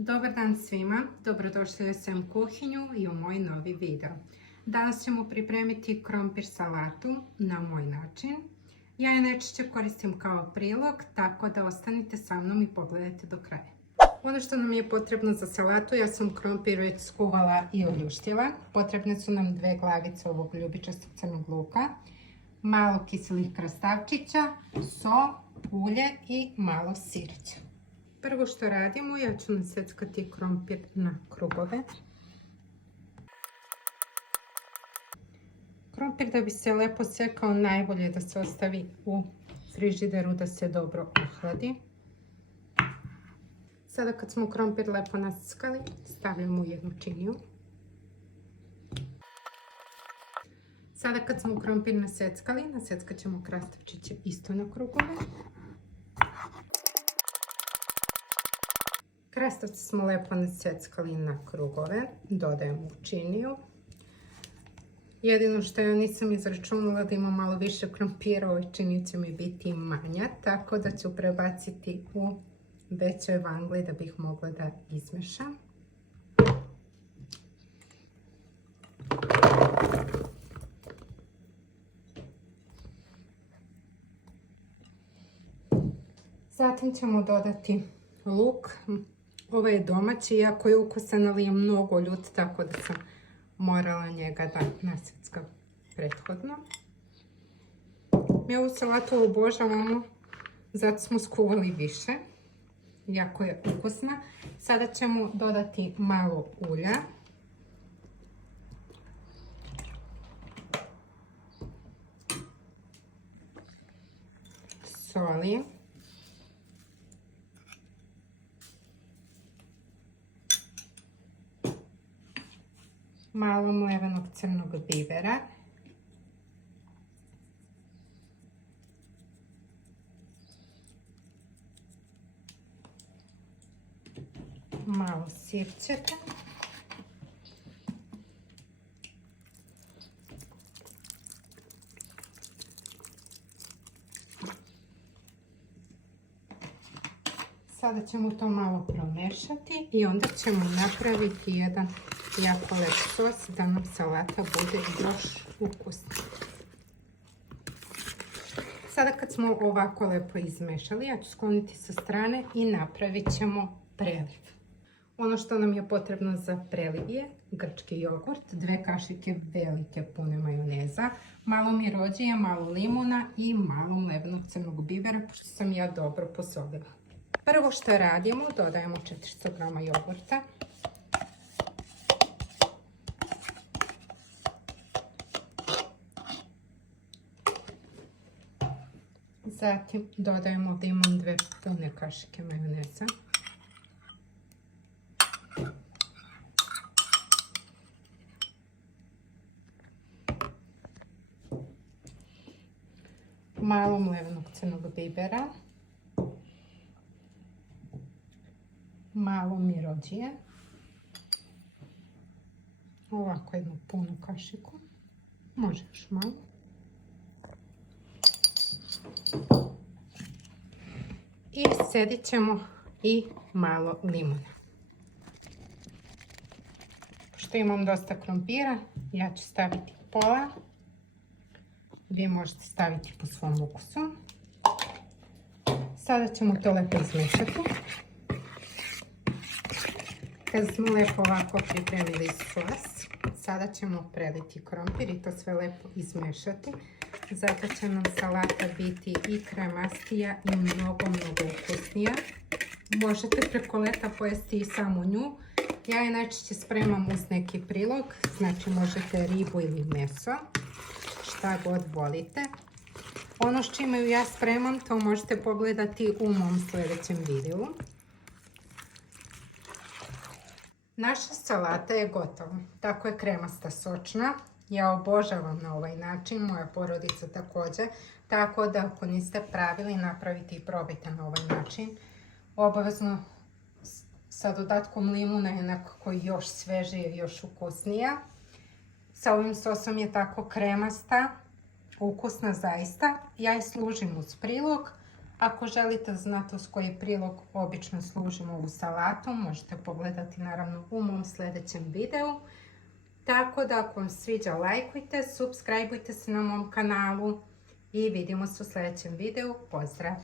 Dobar dan svima, dobrodošli u SM kuhinju i u moj novi video. Danas ćemo pripremiti krompir salatu na moj način. Ja je najčešće koristim kao prilog, tako da ostanite sa mnom i pogledajte do kraja. Ono što nam je potrebno za salatu, ja sam krompir već skuvala i oljuštila. Potrebne su nam 2 glavice ovog ljubičastog crnog luka, malo kiselih krastavčića, so, ulje i malo sirića. Prvo što radimo, ja ću naseckati krompir na krugove. Krompir da bi se lepo sekao, najbolje je da se ostavi u frižideru da se dobro ohladi. Sada kad smo krompir lepo naseckali, stavljamo u jednu činiju. Sada kad smo krompir naseckali, naseckat ćemo krastavčiće isto na krugove. Krastavce smo lepo naseckali na krugove, dodajemo u činiju. Jedino što ja nisam izračunala da ima malo više krompira, ovoj činiji će mi biti manja, tako da ću prebaciti u većoj vangli da bih mogla da izmešam. Zatim ćemo dodati luk. Ovo je domaći, jako je ukusan, ali je mnogo ljut, tako da sam morala njega da naseckam prethodno. Mi ovu salatu obožavamo, zato smo skuvali više. Jako je ukusna. Sada ćemo dodati malo ulja. Soli. Malo mlevenog crnog bibera. Malo sirćeta. Sada ćemo to malo promešati i onda ćemo napraviti jedan jako lep sos da nam salata bude još ukusna. Sada kad smo ovako lepo izmešali, ja ću skloniti sa strane i napravit ćemo preliv. Ono što nam je potrebno za preliv je grčki jogurt, 2 kašike velike pune majoneza, malo mirođija, malo limuna i malo mlevenog crnog bibera, pošto sam ja dobro posolila. Prvo što radimo, dodajemo 400 g jogurta. Zatim dodajemo limun, 2 pune kašike majoneza. Malo mlevenog crnog bibera. Malo mirođije. Ovako jednu punu kašiku. Može još malo. I sedit ćemo i malo limuna. Pošto imam dosta krompira, ja ću staviti pola. Vi možete staviti po svom ukusu. Sada ćemo to lepo izmešati. Kad smo lepo ovako pripremili sos, sada ćemo preliti krompir i to sve lepo izmešati. Zato će nam salata biti i kremastija i mnogo ukusnija. Možete preko leta pojesti i samu nju. Ja je najčešće spremam uz neki prilog, znači možete ribu ili meso, šta god volite. Ono s čime ju ja spremam, to možete pogledati u mom sljedećem videu. Naša salata je gotova, tako je kremasta, sočna. Ja obožavam na ovaj način, moja porodica također, tako da ako niste pravili, napravite i probajte na ovaj način. Obavezno sa dodatkom limuna je nekako još svežije, još ukusnija. Sa ovim sosom je tako kremasta, ukusna zaista. Ja je služim uz prilog, Ako želite znati uz koji prilog obično služimo u salatu, možete pogledati naravno u mom sljedećem videu. Tako da ako vam sviđa, lajkujte, subscribeujte se na mom kanalu i vidimo se u sljedećem videu. Pozdrav!